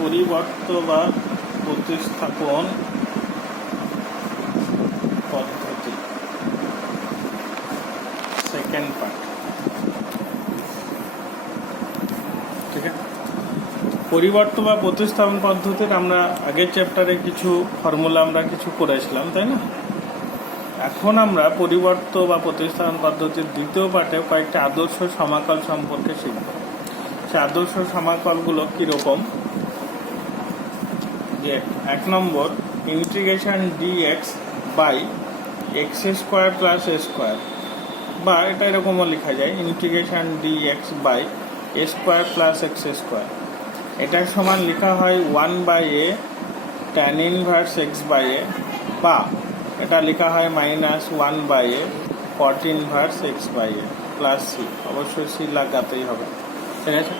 পরিবর্ত বা প্রতিস্থাপন পদ্ধতি সেকেন্ড পার্ট। ঠিক আছে, পরিবর্ত বা প্রতিস্থাপন পদ্ধতির আমরা আগের চ্যাপ্টারে কিছু ফর্মুলা আমরা কিছু করেছিলাম, তাই না? এখন আমরা পরিবর্ত বা প্রতিস্থাপন পদ্ধতির দ্বিতীয় পার্টে কয়েকটা আদর্শ সমাকল সম্পর্কে শিখব। সে আদর্শ সমাকলগুলো কিরকম, যে 1 নম্বর integration dx by x square plus a square, বা এটা এরকমও লেখা যায় integration dx by a square plus x square. এটার সমান লেখা হয় 1/a tan inverse x by a, বা এটা লেখা হয় -1/a cot inverse x by a plus c. অবশ্যই সি লাগাতেই হবে। ঠিক আছে,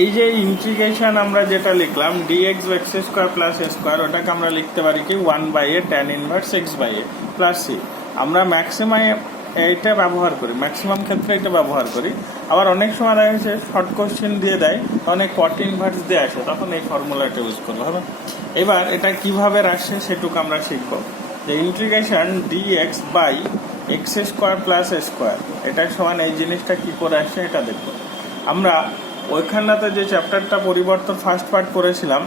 এই যে ইন্টিগ্রেশন আমরা যেটা লিখলাম dx x square plus a square, ওটাকে আমরা লিখতে পারি কি 1/a tan inverse x by a plus c. আমরা ম্যাক্সিমাম এইটা ব্যবহার করি, ম্যাক্সিমাম ক্ষেত্রে এটা ব্যবহার করি। আবার অনেক সময় দেখা যাচ্ছে শর্ট কোশ্চেন দিয়ে দেয়, অনেক cot ইনভার্স দিয়ে আসে, তখন এই ফর্মুলাটা ইউজ করতে হবে। এবার এটা কিভাবে আসে সেটুকু আমরা শিখবো। যে integration dx by x square plus a square, এটার সমান এই জিনিসটা কি করে আসে এটা দেখবো। আমরা ওইখানটাতে যে চ্যাপ্টারটা পরিবর্তন ফার্স্ট পার্ট করেছিলাম,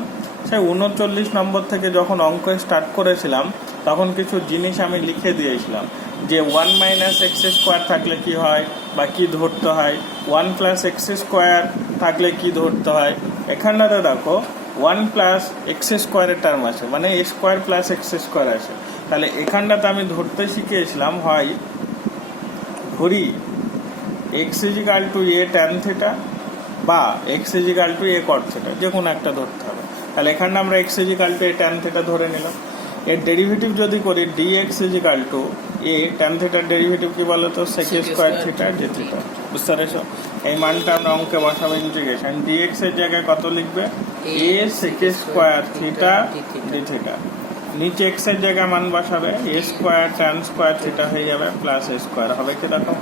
সেই 39 নম্বর থেকে যখন অঙ্ক স্টার্ট করেছিলাম তখন কিছু জিনিস আমি লিখে দিয়েছিলাম, যে 1 মাইনাস এক্স স্কোয়ার থাকলে কি হয় বা কি ধরতে হয়, 1 প্লাস এক্স স্কোয়ার থাকলে কি ধরতে হয়। এখানটাতে দেখো 1 প্লাস এক্স স্কোয়ারের টার্ম আছে, মানে a square plus x square আছে। তাহলে এখানটাতে আমি ধরতে শিখিয়েছিলাম হয় ধরি x is equal to a tan theta বা x is equal to a cot theta, যে কোনো একটা ধরতে হবে। তাহলে এখানে আমরা x is equal to a tan theta ধরে নিলাম। এর ডেরিভেটিভ যদি করি dx is equal to a tan থিটার ডেরিভেটিভ কি বলতো, sec square theta d theta. বুঝতে পেরেছো? এই মানটা আমরা অঙ্কে বসাবো। ইন্টিগ্রেশন ডিএক্স এর জায়গায় কত লিখবে, a sec square theta d theta. নিচে এক্স এর জায়গায় মান বসাবে, a square tan square theta হয়ে যাবে প্লাস এ স্কোয়ার হবে কি দেখো,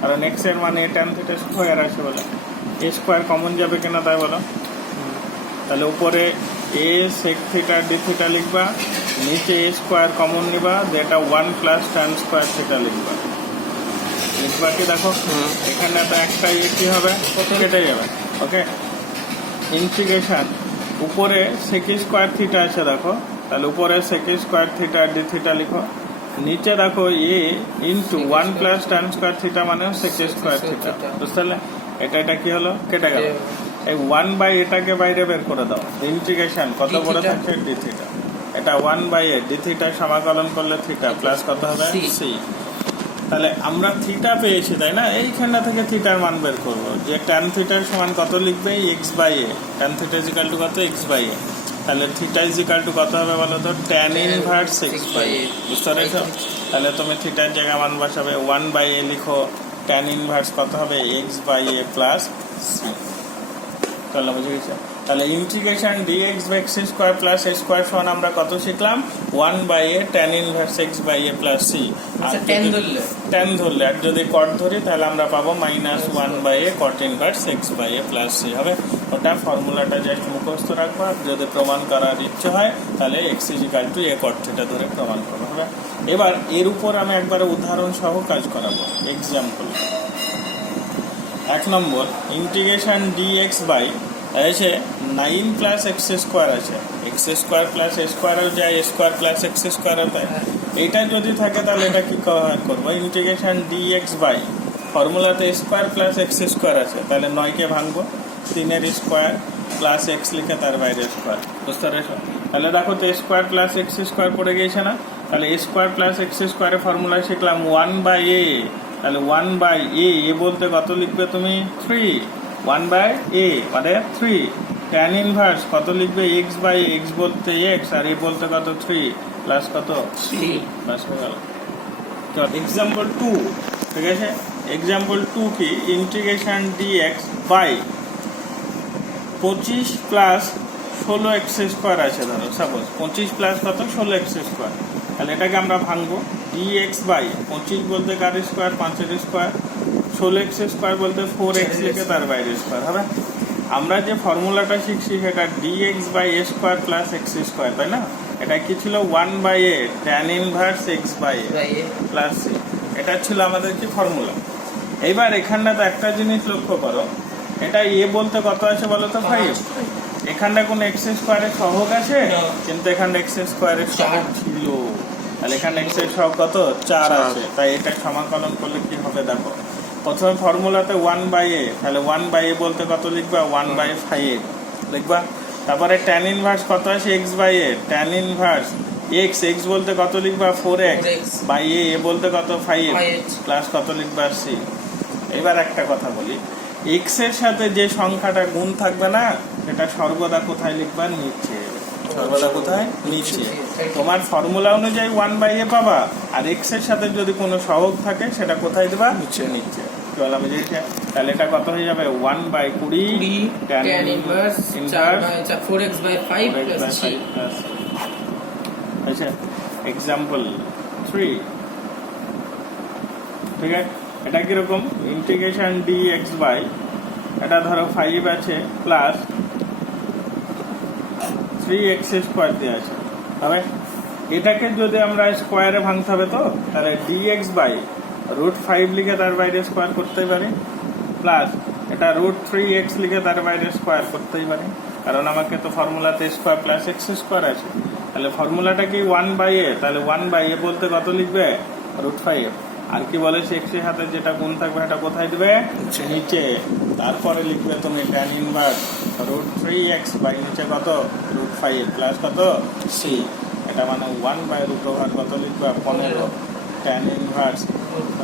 কারণ এক্স এর মানে ট্যান থিটা স্কোয়ার আছে বলে। এ স্কোয়ার কমন যাবে কিনা তাই বলো। তাহলে উপরে এ সেক থিটা ডি থিটা লিখবা, নিচে এ স্কোয়ার কমন নিবা, যেটা 1 প্লাস ট্যান স্কোয়ার থিটা লিখবা। লিখবা কি দেখো, এখানে তো একটা কি হবে, কেটে যাবে। ওকে, ইন্টিগ্রেশন উপরে সেক স্কোয়ার থিটা আছে দেখো, তাহলে উপরে sec square theta d theta লিখো, নিচে দেখো a into 1 plus tan square theta মানে সেক স্কোয়ার থিটা। বুঝতে পারলে? এটা কি হলো, কেটে গেল। এই 1/a এটাকে বাইরে বের করে দাও। ইন্টিগ্রেশন কত বড় থাকছে, ডি থিটা। এটা 1/a ডি থিটা সমাকলন করলে থিটা প্লাস কত হবে, সি। তাহলে আমরা থিটা পেয়েছি, তাই না? এইখানটা থেকে থিটার মান বের করবো, যে ট্যান থিটার সমান কত লিখবে, x by a. Tan theta is equal to কত, এক্স বাই এ। তাহলে থিটা ইজিক্যাল টু কত হবে বলো তো, tan inverse x by a. বুঝতে পেরেছ? তাহলে তুমি থিটার জায়গা মান বসাবে, 1/a লিখো, ট্যান ইনভার্স কত হবে, x by a plus c. তাহলে বুঝে গেছে? তাহলে integration dx by x square plus a square সমান আমরা কত শিখলাম, 1/a tan inverse x by a plus c. আর ট্যান ধরলে, আর যদি কট ধরি তাহলে আমরা পাবো -1/a cot inverse x by a plus c হবে। ওটা ফর্মুলাটা জাস্ট মুখস্থ রাখবো, যদি প্রমাণ করার ইচ্ছে হয় তাহলে x is equal to a cot theta ধরে প্রমাণ করা হবে। এবার এর উপর আমি একবারে উদাহরণ সহ কাজ করাবো, এক্সাম্পল। 1 নম্বর ইন্টিগ্রেশন ডিএক্স বাই আছে 9 প্লাস এক্স স্কোয়ার আছে, এক্স স্কোয়ার প্লাস এ স্কোয়ারও যায়, এ স্কোয়ার প্লাস এক্স স্কোয়ারও তাই। এটা যদি থাকে তাহলে এটা কি করবো, ইন্টিগ্রেশন ডিএক্স বাই ফর্মুলাতে স্কোয়ার প্লাস এক্স স্কোয়ার আছে, তাহলে 9কে ভাঙবো, 3 স্কোয়ার প্লাস এক্স লিখে তার বাইরে স্কোয়ার। বুঝতে পেরেছো? তাহলে দেখো তো স্কোয়ার প্লাস এক্স স্কোয়ার পড়ে গিয়েছে না? তাহলে স্কোয়ার প্লাস এক্স স্কোয়ারের ফর্মুলা শিখলাম 1/a। তাহলে 1/a বলতে কত লিখবে তুমি, 3। 1/a মানে 3। ট্যান ইনভার্স কত লিখবে, এক্স বাই এক্স বলতে এক্স, আর এ বলতে কত 3 প্লাস কত সি। প্লাস হয়ে গেল। এক্সাম্পল 2, ঠিক আছে? এক্সাম্পল 2 কি, integration dx by 25 plus 16 x square আছে ধরো, সাপোজ 25 প্লাস কত, 16 এক্স স্কোয়ার। তাহলে এটাকে আমরা ভাঙবো, ডিএক্স বাই 25 বলতে কার স্কোয়ার, 5 স্কোয়ার, 16 এক্স স্কোয়ার বলতে 4x লিখে তার বাইরে স্কোয়ার হবে। আমরা যে ফর্মুলাটা শিখছি সেটা dx by a square plus x square, তাই না? এটা কি ছিল 1/a tan inverse x by a plus c, এটা ছিল আমাদের কি ফর্মুলা। এইবার এখানটাতে একটা জিনিস লক্ষ্য করো, এটা a বলতে কত আছে বলো তো? 5। এখানটা কোন এক্স স্কোয়ারের সহগ আছে? কিন্তু এখানে এক্স স্কোয়ারের সহগ ছিল, তাহলে এখানে এক্স এর সহগ কত? 4 আছে। তাই এটা সমাকলন করলে কি হবে দেখো, প্রথমে ফর্মুলাতে 1/a, তাহলে 1/a বলতে কত লিখবা? 1/5 লিখবা। তারপরে tan ইনভার্স কত আছে? x by a, tan inverse x বলতে কত লিখবা? 4x বাই a বলতে কত? 5 প্লাস কত লিখবা? c। এবার একটা কথা বলি, x এর সাথে যে সংখ্যাটা গুণ থাকবে না সেটা সর্বদা কোথায় লিখবা? নিচে। সর্বদা কোথায়? নিচে। তোমার ফর্মুলা অনুযায়ী 1/a পাবা, আর x এর সাথে যদি কোনো সহগ থাকে সেটা কোথায় দিবা? নিচে। নিচে। তাহলে এটা কত হয়ে যাবে? 1/20 tan inverse 4x by 5 plus c। আচ্ছা, এক্সাম্পল 3, ঠিক আছে? এটা কিরকম? ইন্টিগ্রেশন dx বাই, এটা ধরো 5 আছে প্লাস 3x স্কোয়ার দিয়ে আছে, তবে এটাকে যদি আমরা স্কোয়ারে ভাঙতে হবে তো, তাহলে dx বাই √5 লিখে তার বাইরে স্কোয়ার করতেই পারি, প্লাস এটা √3x লিখে তার বাইরে স্কোয়ার করতেই পারি, কারণ আমাকে তো ফর্মুলাতে স্কোয়ার প্লাস এক্স স্কোয়ার আছে। তাহলে ফর্মুলাটা কি 1/a, তাহলে 1/a বলতে কত লিখবে? √5। আর কি বলেছে? এক্স এর সাথে যেটা গুণ থাকবে এটা কোথায় দিবে? নিচে। তারপরে লিখবে তুমি tan ইনভার্স √3x বাই নিচে কত? √5 প্লাস কত? c। এটা মানে 1/√, কত লিখবা? 15 tan ইনভার্স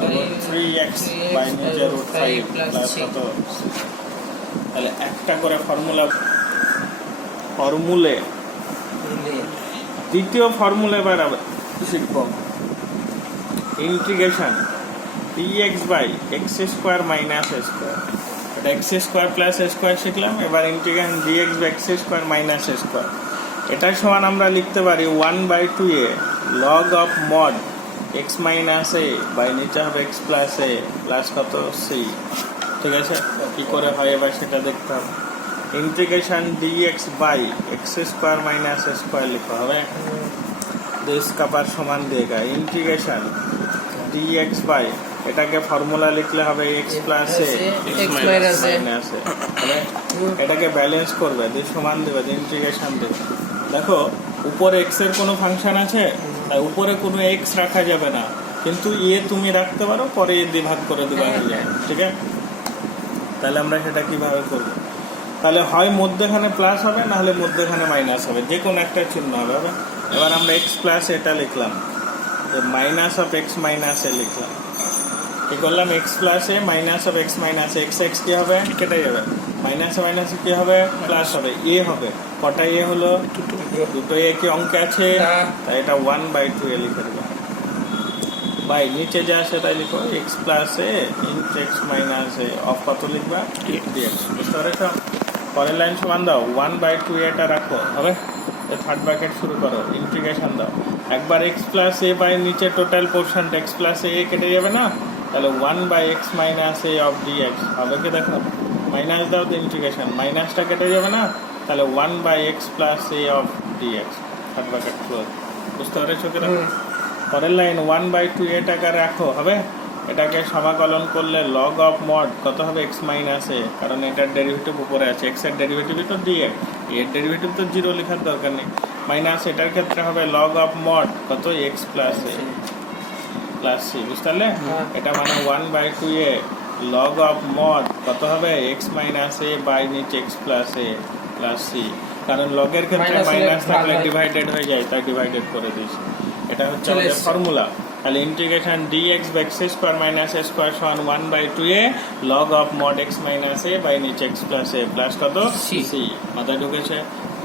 √3x বাই নিচে √5 প্লাস কত? তাহলে একটা করে ফর্মুলে দ্বিতীয় ফর্মুলা এবার শিখব, integration dx by x square minus a square. এটা x square plus a square শিখলাম, এবার integration dx by x square minus a square. এটার সমান আমরা লিখতে পারি 1/2a log of mod x minus a by নিচে হবে x প্লাস এ প্লাস কত? c। ঠিক আছে, কি করে হয় এবার সেটা দেখতে হবে। Integration dx by x square minus a square লিখতে হবে, इसका पार समान देगा इंटीग्रेशन dx बाय এটাকে ফর্মুলা লিখলে হবে x plus a x minus a, এটাকে ব্যালেন্স করবে, দিয়ে সমান দেবে, ইন্টিগ্রেশন দেবে। দেখো উপরে x এর কোনো ফাংশন আছে, তাই উপরে কোনো x রাখা যাবে না, কিন্তু a তুমি রাখতে পারো, পরে a দিয়ে ভাগ করে দেবা হয়ে যায়। ঠিক আছে, তাহলে আমরা সেটা কিভাবে করব? তাহলে হয় মধ্যখানে প্লাস হবে, না হলে মধ্যখানে মাইনাস হবে, যে কোনো একটা চিহ্ন হবে। এবার আমরা x প্লাস এটা লিখলাম, মাইনাস অফ x মাইনাস এ লিখলাম। কি করলাম? x plus A minus of x minus A, x কি হবে? কেটে যাবে, মাইনাস মাইনাস কি হবে? প্লাস হবে, a হবে। কটা a হলো? দুটো a কি অঙ্কে আছে? তাই এটা 1/2 এ লিখে দেবো। বাই নিচে যা আছে তাই লিখো, x plus A into x minus A of কত লিখবা? dx। বুঝতে পারছ? পরের লাইন সমান দাও, 1/2 এটা রাখো, হবে? থার্ড ব্র্যাকেট শুরু করো, ইন্টিগ্রেশন দাও। একবার x প্লাস এ বাই নিচে টোটাল পোর্শনটা x প্লাস এ কেটে যাবে না, তাহলে 1/x minus A of dx হবে কি? দেখো মাইনাস দাও, তো ইন্টিগ্রেশন মাইনাসটা কেটে যাবে না, তাহলে 1/x plus A of dx। Third bracket close. বুঝতে পেরেছো কিনা? পরের লাইন 1/2 এটাকে রাখো, হবে? এটাকে সমাকলন করলে লগ অফ মড কত হবে? x মাইনাস এ, কারণ এটার ডেরিভেটিভ উপরে আছে, x এর ডেরিভেটিভ তো dx, এর ডেরিভেটিভ তো 0 লেখার দরকার নেই। মাইনাস এটার ক্ষেত্রে হবে লগ অফ মড কত? x plus a plus c। বুঝতে পারলে? এটা মানে 1/2 এ লগ অফ মড কত হবে? x মাইনাস এ বাই নিচে x plus a plus c, কারণ লগের ক্ষেত্রে মাইনাস থাকলে ডিভাইডেড হয়ে যায়, তাই ডিভাইডেড করে দিয়েছি। এটা হচ্ছে আমাদের ফর্মুলা। তাহলে integration dx by x square minus a square সমান 1/2 a log of mod x minus a by নিচে x প্লাস এ প্লাস কত? c। মাথায় ঢুকেছে?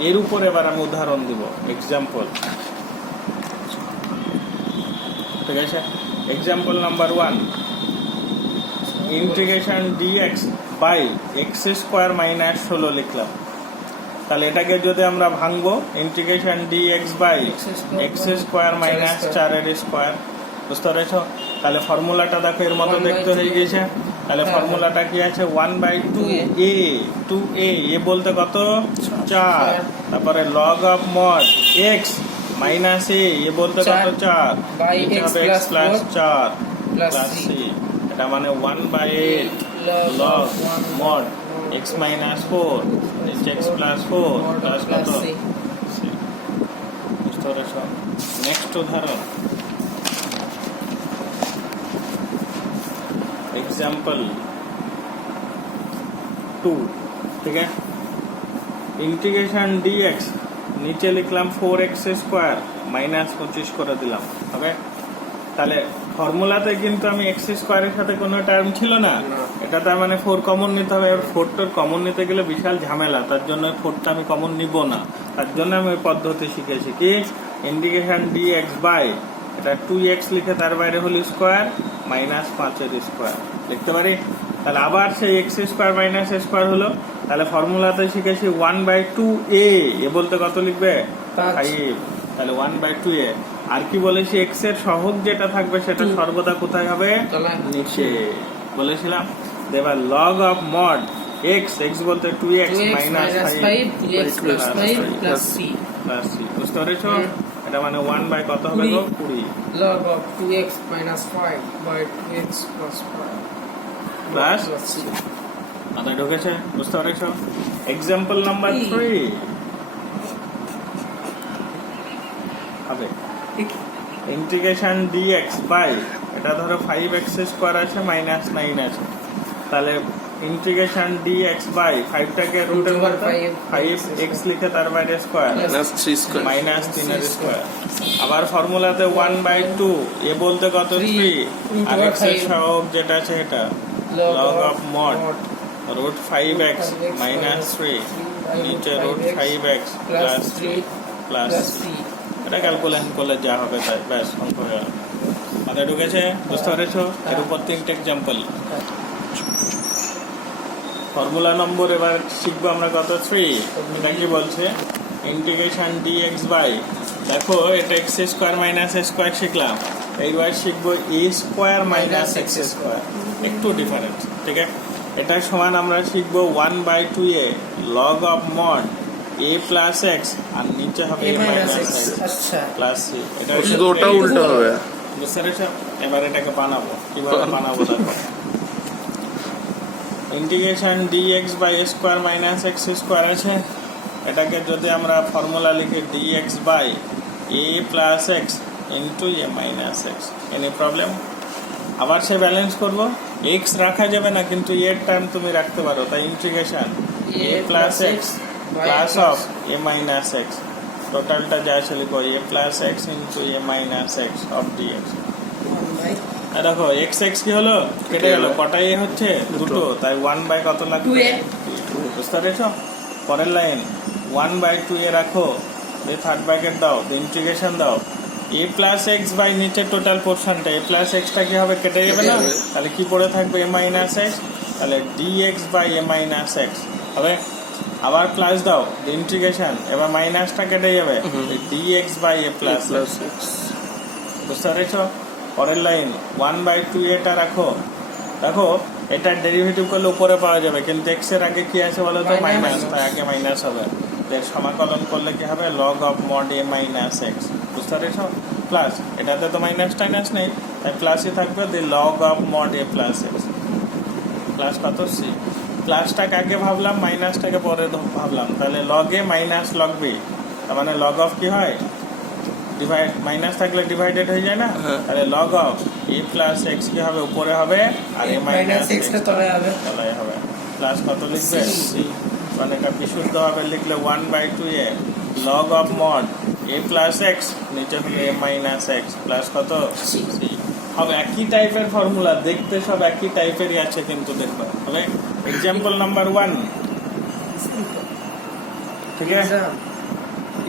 এর উপর এবার আমি উদাহরণ দিব, এক্সাম্পল। ঠিক আছে, example number 1, integration dx by x square minus 16 লিখলাম। তাহলে এটাকে যদি আমরা ভাঙবো, integration dx by x square minus 4 এর স্কয়ার। বুঝতে পেরেছো? তাহলে ফর্মুলাটা দেখো এর মতো দেখতে হয়ে গেছে, তাহলে ফর্মুলাটা কি আছে 1/2a 2a এ বলতে কত 4 তারপরে log of mod x minus a এ বলতে কত 4 by নিচে x হবে x plus plus 4 plus plus c c এটা মানে 1/8 log mod x minus 4 নিচে x plus 4 plus কত c c বুঝতে পেরেছো নেক্সট উদাহরণ एग्जाम्पल 2 ठीक है इंटीग्रेशन dx नीचे लिखलाम 4x स्क्वायर माइनास 25 করে দিলাম ওকে তাহলে ফর্মুলাতে কিন্তু আমি x স্কয়ারের সাথে কোনো টার্ম ছিল না এটা তার মানে 4 কমন নিতে হবে আর 4 টার কমন নিতে গেলে বিশাল ঝামেলা তার জন্য 4টা আমি কমন নিব না তার জন্য আমি ওই পদ্ধতি শিখেছি কি ইন্টিগ্রেশন dx বাই এটা 2x লিখে তার বাইরে হল স্কয়ার মাইনাস 5 এর স্কয়ার লিখতে পারি তাহলে আবার সেই x square minus a square হলো তাহলে ফর্মুলাতে শিখেছি 1/2a এ বলতে কত লিখবে 5 তাহলে 1/2a আর কি বলেছি x এর সহগ যেটা থাকবে সেটা সর্বদা কোথায় হবে নিচে বলেছিলাম এবার log of mod x বলতে 2x minus 5 2x plus 5 plus c plus c বুঝতে পেরেছো এটা মানে 1 বাই কত হবে গো 20 log of 2x minus 5 by 2x plus 5 plus c মাথায় ঢুকেছে বুঝতে পেরেছো এক্সাম্পল নাম্বার 3 হবে ইন্টিগ্রেশন dx বাই এটা ধরো 5x স্কয়ার আছে মাইনাস 9 আছে তাহলে ইন্টিগ্রেশন dx বাই 5 টাকে রুটের মধ্যে 5x লিখে তার বাইরে স্কয়ার মাইনাস 3 স্কয়ার মাইনাস 3 এর স্কয়ার আবার ফর্মুলাতে 1/2 এ বলতে কত 3 আর x এর সহগ যেটা আছে এটা log of mod root 5x minus 3 নিচে root 5x plus 3 plus c এটা ক্যালকুলেশন করলে যা হবে তাই ব্যাস অঙ্ক হয়ে গেল মাথায় ঢুকেছে বুঝতে পেরেছো এর উপর তিনটে এক্সাম্পল ফর্মুলা নম্বর এবার শিখবো আমরা কত 3 এটা কি বলছে ইন্টিগ্রেশন dx বাই দেখো এটা x square minus a square শিখলাম এইবার শিখবো a square minus x square একটু ডিফারেন্ট ঠিক আছে এটা সমান আমরা শিখবো 1/2a log of mod a plus x আর নিচে হবে a minus x আচ্ছা plus c এটা শুধু ওটা উল্টো হবে বুঝতে পেরেছো এবার এটাকে বানাবো কিভাবে বানাবো দেখো integration dx by a square minus x square আছে এটাকে যদি আমরা ফর্মুলা লিখি dx by a plus x into a minus x any problem আবার সে ব্যালেন্স করব x রাখা যাবে না কিন্তু এর টার্ম তুমি রাখতে পারো তাই integration a plus x plus of a minus x টোটালটা যা আছে লিখো a plus x into a minus x of dx দেখো x x কি হলো কেটে গেল কটা a হচ্ছে দুটো তাই 1 বাই কত লাগবে 2 বুঝতে পেরেছো পরের লাইন 1/2 এ রাখো এই থার্ড ব্র্যাকেট দাও ইন্টিগ্রেশন দাও a plus x বাই নিচে টোটাল পোরশনটা a plus x টা কি হবে কেটে যাবে না তাহলে কি পড়ে থাকবে a minus x তাহলে dx by a minus x হবে আবার প্লাস দাও ইন্টিগ্রেশন এবার মাইনাসটা কেটে যাবে dx by a plus x বুঝতে পেরেছো পরের লাইন 1/2 এটা রাখো দেখো এটা ডেরিভেটিভ করলে উপরে পাওয়া যাবে কিন্তু x এর আগে কি আছে বলো তো মাইনাস তাই আগে মাইনাস হবে এর সমাকলন করলে কি হবে log of mod a minus x বুঝতে পেরেছো প্লাস এটাতে তো মাইনাস টাইনাস নেই তাই প্লাসই থাকবে the log of mod a plus x plus কত c প্লাসটাকে আগে ভাবলাম মাইনাসটাকে পরে ভাবলাম তাহলে log a minus log b তার মানে log of কি হয় ডিভাইড মাইনাস থাকলে ডিভাইডেড হয়ে যায় না তাহলে log of a plus x কি হবে উপরে হবে আর a minus x টা তলায় হবে প্লাস কত লিখবে c মানে এটা বিশুদ্ধ ভাবে লিখলে 1/2a log of mod a plus x নিচে হবে a minus x প্লাস কত c হবে একই টাইপের ফর্মুলা দেখতে সব একই টাইপেরই আছে কিন্তু দেখো হবে एग्जांपल नंबर 1 ठीक है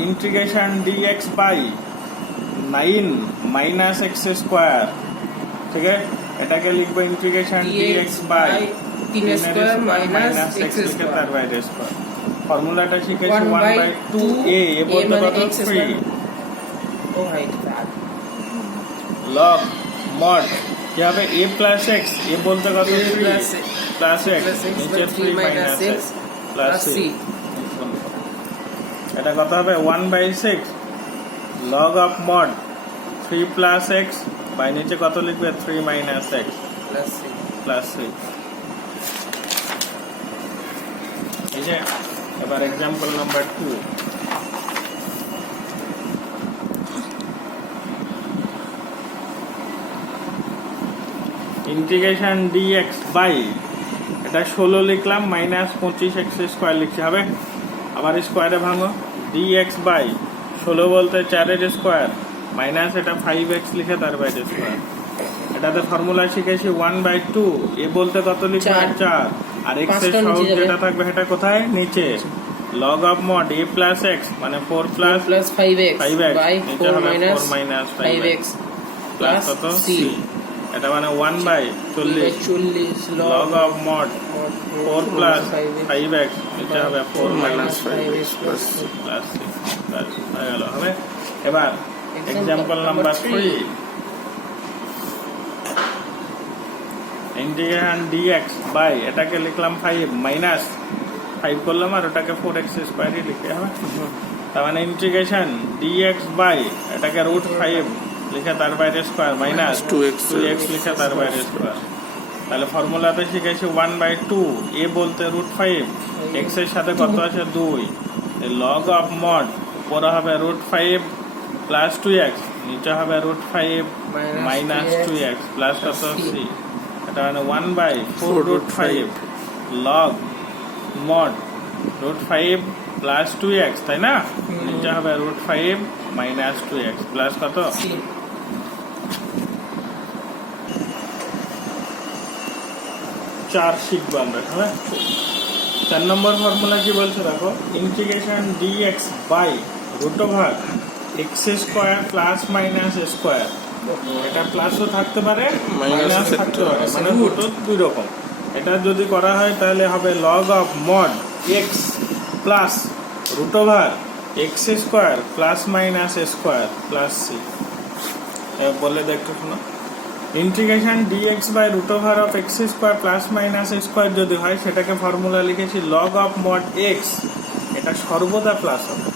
integration dx by 9 minus x square ठीक है এটাকে লিখব integration dx by 3 square minus x লিখে তার স্কয়ার বাইরে স্কয়ার ফর্মুলাটা শিখেছি 1/2a এ বলতে কত 3 ও হাইট log mod কি হবে a প্লাস x a বলতে কত A 3 plus plus x plus x নিচে by 3 3 minus minus x x plus plus c c. এটা কত হবে 1/6 log of mod 3 plus x by নিচে কত লিখবে 3 minus x Plus c. Plus c। এই যে এবার example number 2 integration dx by এটা 16 লিখলাম মাইনাস 25x স্কয়ার লিখতে হবে, আবার স্কয়ারে ভাঙো dx বাই 16 বলতে 4 এর স্কয়ার মাইনাস এটা 5x লিখে তার বাইরে স্কয়ার। এটাতে ফর্মুলা শিখেছি 1/2 এ বলতে কত লিখবে 4 আর x এর সহগ যেটা থাকবে সেটা কোথায় নিচে log of mod a plus x মানে 4 plus Plus 5x 5x by নিচে 4 হবে minus 4 minus 5x plus plus কত c. c এটা মানে 1/40 40 log of mod 4 plus 5x নিচে হবে 4 minus 5x plus c. Plus c plus হয়ে গেল। হবে এবার example number 3 integration dx by এটাকে লিখলাম 5 মাইনাস 5 করলাম আর ওটাকে 4x স্কয়ারই লিখতে হবে। তার মানে ইন্টিগ্রেশন dx বাই এটাকে √5 লিখে তার বাইরে স্কয়ার মাইনাস 2x 2x লিখে তার বাইরে স্কয়ার। তাহলে ফর্মুলাতে শিখেছি 1/2 a বলতে √5 x এর সাথে কত আছে 2 log of mod উপরে হবে √5 প্লাস 2x নিচে হবে √5 মাইনাস 2x প্লাস কত c এটা মানে 1/4 log mod √5 প্লাস 2x তাই না, নিচে হবে √5 মাইনাস 2x প্লাস কত c. 4 শিখবো আমরা। হ্যাঁ 4 নম্বর ফর্মুলা কি বলছে দেখো integration dx by √x square plus minus square. এটা প্লাসও থাকতে পারে মাইনাস থাকতে পারে মানে দুটো দুই রকম। এটা যদি করা হয় তাহলে হবে log of mod x plus √x square plus minus square plus c। বলে দেখো শোনো integration dx by √x square plus minus square যদি হয় সেটাকে ফর্মুলা লিখেছি log of mod x এটা সর্বদা প্লাস হবে,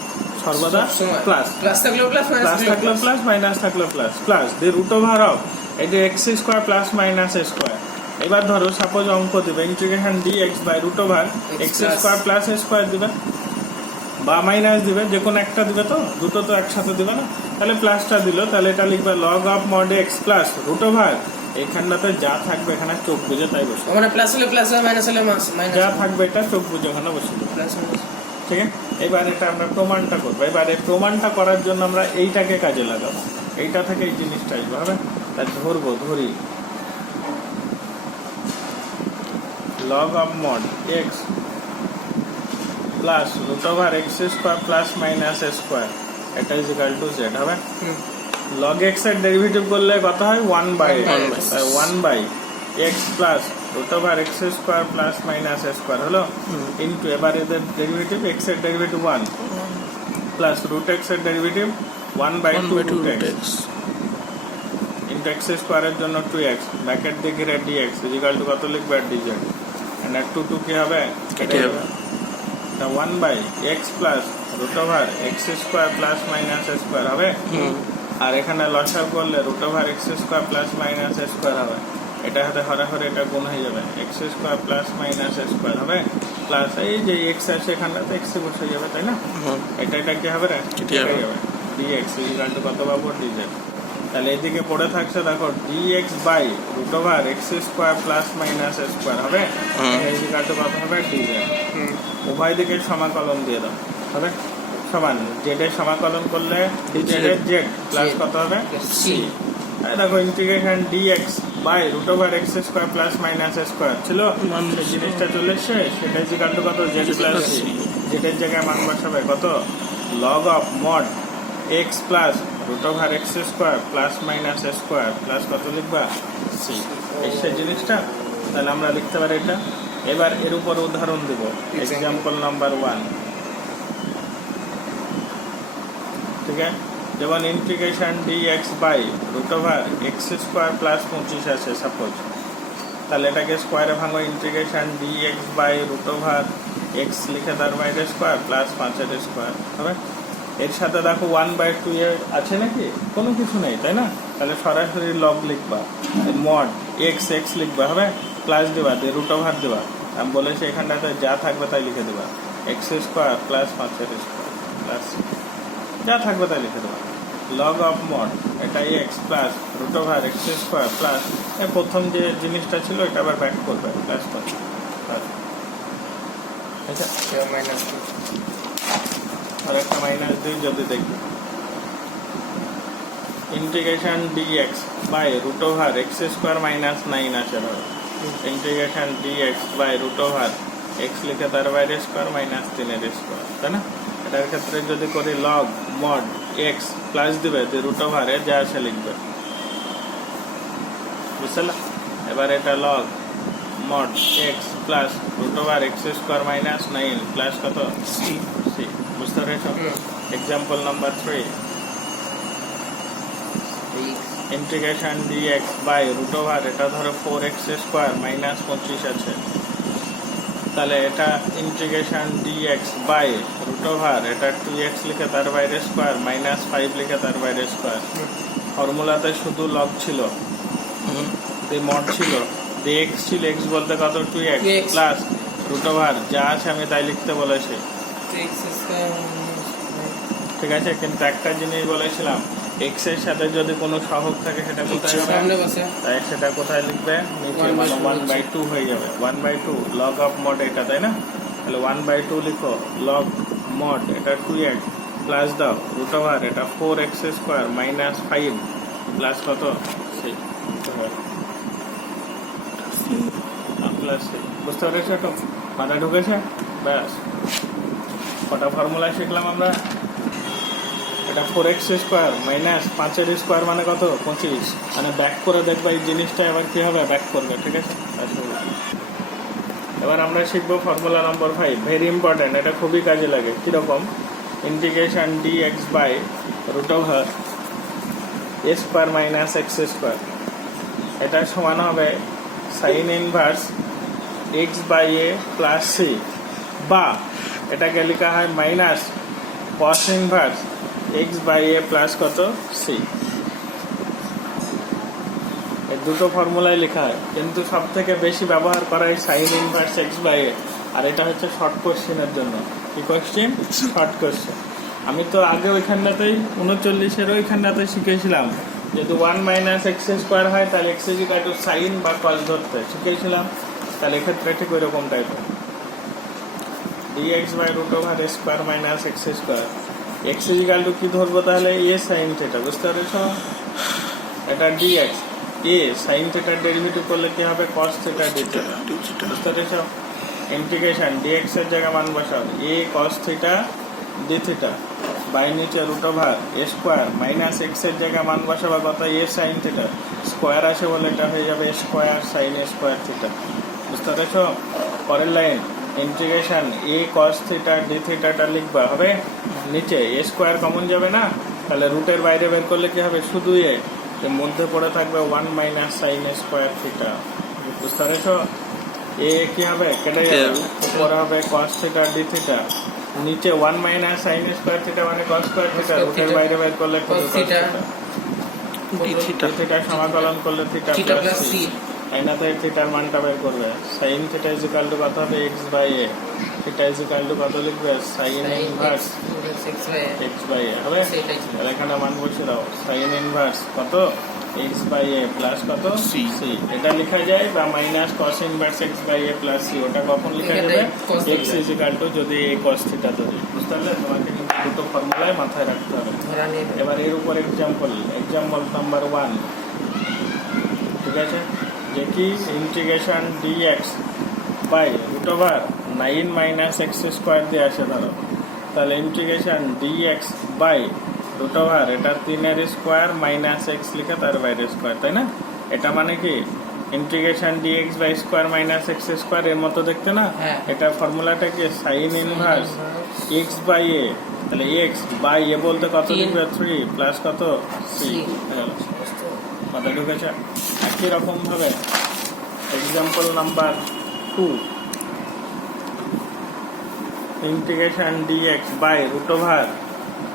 সর্বদা প্লাস Plus থাকলেও plus প্লাস থাকলে প্লাস মাইনাস থাকলে প্লাস প্লাস দি √of এই যে x square plus minus square. এবার ধরো সাপোজ অঙ্ক দিবে integration dx by √x square plus square দিবে বা মাইনাস দিবে, যে কোনো একটা দিবে, তো দুটো তো একসাথে দিবে না। তাহলে প্লাসটা দিল তাহলে এটা লিখবে log of mod x plus √, এইখানটাতে যা থাকবে এখানে চোখ বুঝে তাই বসে, মানে প্লাস হলে প্লাস হয় মাইনাস হলে মাইনাস যা থাকবে এটা চোখ বুঝে ওখানে বসে দেবে। Plus minus. ঠিক আছে, এবার এটা আমরা প্রমাণটা করবো। এবার এই প্রমাণটা করার জন্য আমরা এইটাকে কাজে লাগাবো, এইটা থেকে এই জিনিসটা আসবে। হবে তা ধরি log of mod x plus √x square plus minus square এটা ইজ ইকুয়াল টু z। হবে log x এর ডেরিভেটিভ করলে কত হয় 1/x plus √x square plus minus square হলো ইনটু এবার এদের ডেরিভেটিভ x এর ডেরিভেটিভ 1 প্লাস √x এর ডেরিভেটিভ 1/2√x ইনটু x স্কয়ারের জন্য 2x ব্র্যাকেট দিয়ে ঘিরে dx ইজ ইকুয়াল টু কত লিখবে dz এন্ড 2 কি হবে কেটে যাবে 1/x plus √x square plus minus square হবে। আর এখানে লসাগু করলে √x square plus minus square হবে, এটা হাতে হরে এটা গুণ হয়ে যাবে x square plus minus square হবে প্লাস এই যে x আছে এখানটাতে x বসে যাবে তাই না, এটা কি হবে রে কেটে যাবে dx ইকুয়াল টু কত পাবো dz। তাহলে এদিকে পড়ে থাকছে দেখো dx by √x square plus minus square হবে ইকুয়াল টু কত হবে dz। উভয় দিকে সমাকলন দিয়ে দাও, হবে সমান জেড এর সমাকলন করলে dz এর z প্লাস কত হবে c। এই দেখো integration dx by √x square plus minus square ছিল, সেই জিনিসটা চলে এসেছে সেটা ইকুয়াল টু কত z প্লাস c। জেড এর জায়গায় মান বসাবে কত log of mod x plus √x square plus minus square plus কত লিখবা c। এই সেই জিনিসটা তাহলে আমরা লিখতে পারি এটা। এবার এর উপর উদাহরণ দেব एग्जांपल নাম্বার 1। ঠিক আছে, যেমন integration dx by root over x square plus 25 আছে সাপোজ, তাহলে এটাকে স্কোয়ারে ভাঙো, integration dx by root over x লিখে তার বাইরে স্কোয়ার প্লাস 5 স্কোয়ার হবে। এর সাথে দেখো 1/2 এ আছে নাকি, কোনো কিছু নেই তাই না, তাহলে সরাসরি লগ লিখবা, মড এক্স এক্স লিখবা হবে, প্লাস দেবা দিয়ে রুট ওভার দেবা, আমি বলেছি এখানটাতে যা থাকবে তাই লিখে দেবা, x square plus 5 square plus যা থাকবে তাই লিখে দেবা, লগ অফ মড এটা x plus root over x square plus প্রথম যে জিনিসটা ছিল এটা আবার ব্যাক করবে প্লাস আচ্ছা, মাইনাস আর একটা মাইনাস দিই যদি দেখি, integration dx by root over x square minus 9 আছে ধরো, integration dx by root over x লিখে তার বাইরে স্কোয়ার মাইনাস 3 স্কোয়ার তাই না। এটার ক্ষেত্রে যদি করি লগ মড এক্স প্লাস দিবে যে রুট ওভারে যা আছে লিখবে, বুঝলে। এবার এটা log mod x plus root over x square minus 9 plus কত সি, বুঝতে পেরেছো। Example number 3, integration dx by root over এটা ধরো 4x স্কোয়ার মাইনাস 25 আছে, তাহলে এটা integration dx by root over এটা 2x লিখে তার বাইরে স্কোয়ার মাইনাস 5 লিখে তার বাইরে স্কোয়ার, ফর্মুলাতে শুধু লগ ছিল, দিয়ে মড ছিল, দিয়ে এক্স ছিল, এক্স বলতে কত 2x প্লাস রুট ওভার যা আছে আমি তাই লিখতে বলেছি, ঠিক আছে। কিন্তু একটা জিনিস বলেছিলাম, এক্স এর সাথে যদি কোনো সহগ থাকে সেটা কোথায় হবে, তাই সেটা কোথায় লিখবে, নিচে, মানে 1/2 হয়ে যাবে, 1/2 লগ অফ মড এটা তাই না, তাহলে 1/2 লিখো, লগ মড এটা 2x প্লাস দাও রুট ওভার এটা 4x স্কোয়ার মাইনাস 5 প্লাস কত সি প্লাস সি, বুঝতে পেরেছো তো, মাথায় ঢুকেছে। ব্যাস কটা ফর্মুলা শিখলাম আমরা, এটা 4x স্কোয়ার মাইনাস 5 স্কোয়ার মানে কত 25, মানে ব্যাক করে দেখবা এই জিনিসটা এবার কি হবে, ব্যাক করবে, ঠিক আছে। এবার আমরা শিখবো ফর্মুলা নম্বর 5, ভেরি ইম্পর্টেন্ট, এটা খুবই কাজে লাগে। কিরকম, integration dx by root over a square minus x square, এটা সমান হবে sine inverse x by a plus c, বা এটাকে লেখা হয় minus cos inverse x by a plus কত সি। এই দুটো ফর্মুলাই লেখা হয়, কিন্তু সব থেকে বেশি ব্যবহার করা হয় সাইন ইনভার্স এক্স বাই এ, আর এটা হচ্ছে শর্ট কোশ্চেনের জন্য। কি কোশ্চেন? Short question. আমি তো আগে ওইখানটাতেই 39-এর ওইখানটাতেই শিখেছিলাম, যদি 1 মাইনাস এক্স স্কোয়ার হয় তাহলে x is equal to sine বা কস ধরতে শিখেছিলাম, তাহলে এক্ষেত্রে ঠিক ওই রকম টাইপের d x by root over a square minus x square, x is equal to কি ধরবো তাহলে এ সাইন থিটা, বুঝতে পেরেছো। এটা ডিএক্স, এ সাইন থিটার ডেরিভেটিভ করলে কি হবে কস থিটা ডি থিটা, বুঝতে পেরেছো। ইন্টিগ্রেশন ডিএক্স এর জায়গায় মান বসাও, a cos theta d theta by নিচে root over a square minus x এর জায়গায় মান বসাবা কত এ সাইন থিটা, স্কোয়ার আসে বলে এটা হয়ে যাবে স্কোয়ার সাইন এ স্কোয়ার থিটা, বুঝতে পেরেছো। পরের লাইন ইন্টিগ্রেশন এ কস থিটা ডি থিটাটা লিখবা হবে, নিচে এ স্কোয়ার কমন যাবে না, তাহলে রুটের বাইরে বের করলে কি হবে শুধু এর মধ্যে পড়ে থাকবে 1 মাইনাস সাইন এ স্কোয়ার থিটা, বুঝতে পেরেছো। এ কি হবে কেটে যাবে, উপরে হবে কস থিটা ডি থিটা, নিচে 1 মাইনাস সাইন এ স্কোয়ার থিটা মানে কস স্কোয়ার থিটা, রুটের বাইরে বের করলে কস থিটা, থিটা সমাকলন করলে থিটা প্লাস সি, আইনাতে থিটার মানটা বের করবে, sine theta is equal to কত হবে x by a, theta is equal to কত লিখবে sine inverse x by a হবে, তাহলে এখানে মান বসে দাও, সাইন ইনভার্স কত এক্স বাই এ প্লাস কত সি, এটা লেখা যায়, বা minus cos inverse x by a plus c, ওটা কখন লেখা যাবে এক্স ইজ ইকুয়াল টু যদি এ কস থিটা ধরি, বুঝতে পারলে। তোমাকে কিন্তু দুটো ফর্মুলায় মাথায় রাখতে হবে। এবার এর উপর এক্সাম্পল নাম্বার 1, ঠিক আছে, যে কি integration dx by root over 9 minus x square দিয়ে আসে ধরো, তাহলে integration dx by root over এটা 3 স্কোয়ার মাইনাস এক্স লিখে তার বাইরে স্কোয়ার, তাই না। এটা মানে কি integration dx by square minus x square এর মতো দেখতে না, এটা ফর্মুলাটা কি sine inverse x by a তাহলে এক্স বাই এ বলতে কত তিন। লিখবে 3 প্লাস কত 3 3 মাথা ঢুকেছে। একই রকম ভাবে example number 2 integration dx by root over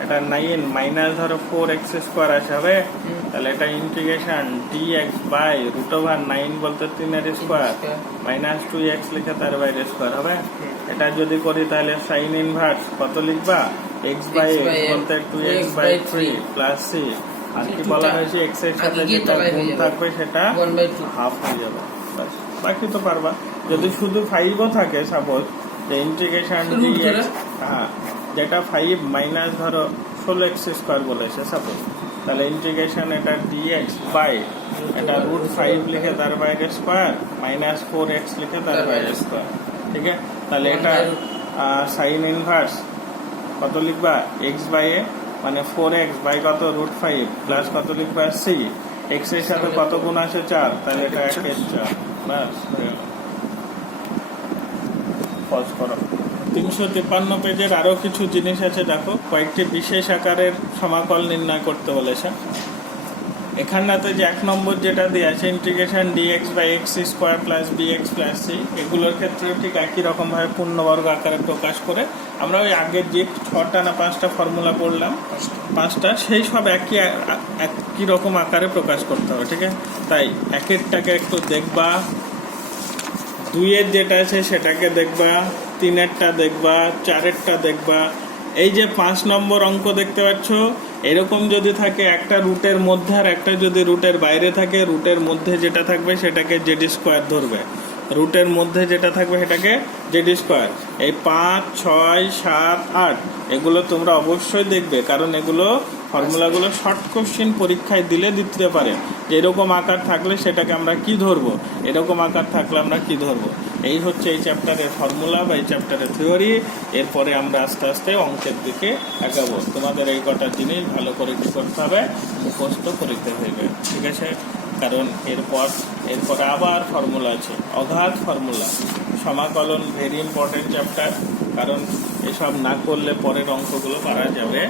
এটা 9 মাইনাস ধরো 4x স্কোয়ার আসে হবে, তাহলে এটা integration dx by root over 9 বলতে 3 এর স্কোয়ার মাইনাস 2x লিখে তার বাইরে স্কোয়ার হবে। এটা যদি করি তাহলে সাইন ইনভার্স কত লিখবা x by X by x বলতে 2x বাই 3 প্লাস c আর কি বলা হয়েছে x এর সাথে আগে গিয়ে যেটা তলায় গুণ হয়ে যাবে। থাকবে সেটা 1/2 হাফ হয়ে যাবে, বাস বাকি তো পারবা। যদি শুধু 5ও থাকে সাপোজ যে ইন্টিগ্রেশন Root ডিএক্স করে? হ্যাঁ যেটা 5 মাইনাস ধরো 16x স্কোয়ার বলেছে সাপোজ, তাহলে ইন্টিগ্রেশন এটা ডিএক্স বাই এটা রুট 5 লিখে তার বাইরে স্কোয়ার মাইনাস 4x লিখে তার বাইরে স্কোয়ার, ঠিক আছে। তাহলে এটা সাইন ইনভার্স কত লিখবা x বাই এ মানে 4x বাই কত রুট 5 প্লাস কত লিখবা c x এর সাথে কত গুণ আসে 4, তাহলে এটা 1 এর 4 বাস হয়ে গেল। পজ করো। 353 পেজের আরো কিছু জিনিস আছে দেখো, কয়েকটি বিশেষ আকারের সমাকল নির্ণয় করতে বলেছে। এখানটাতে যে 1 নম্বর যেটা দেওয়া আছে integration dx by x square plus b x plus c, এগুলোর ক্ষেত্রেও ঠিক একই রকম ভাবে পূর্ণবর্গ আকারে প্রকাশ করে আমরা ওই আগের যে 6টা না 5টা ফর্মুলা পড়লাম 5টা সেই সব একই রকম আকারে প্রকাশ করতে হবে, ঠিক আছে। তাই একেরটাকে একটু দেখবা, 2-এর যেটা আছে সেটাকে দেখবা, 3-এরটা দেখবা, 4-এরটা দেখবা। এই যে 5 নম্বর অঙ্ক দেখতে পাচ্ছ এরকম যদি থাকে একটা রুটের মধ্যে আর একটা যদি রুটের বাইরে থাকে, রুটের মধ্যে যেটা থাকবে সেটাকে জেড স্কোয়ার ধরবে, রুটের মধ্যে যেটা থাকবে সেটাকে জেড স্কোয়ার। এই 5, 6, 7, 8 এগুলো তোমরা অবশ্যই দেখবে, কারণ এগুলো ফর্মুলাগুলো শর্ট কোশ্চেন পরীক্ষায় দিলে দিতে পারে যে এরকম আকার থাকলে সেটাকে আমরা কি ধরবো, এরকম আকার থাকলে আমরা কি ধরবো। এই হচ্ছে এই চ্যাপ্টারের ফর্মুলা বা এই চ্যাপ্টারের থিওরি। এরপরে আমরা আস্তে আস্তে অঙ্কের দিকে আগাবো। তোমাদের এই কটা জিনিস ভালো করে কি করতে হবে, মুখস্থ করতে হবে, ঠিক আছে। কারণ এরপর আবার ফর্মুলা আছে, অগাধ ফর্মুলা, সমাকলন ভেরি ইম্পর্টেন্ট চ্যাপ্টার, কারণ এসব না করলে পরের অঙ্কগুলো পারা যাবে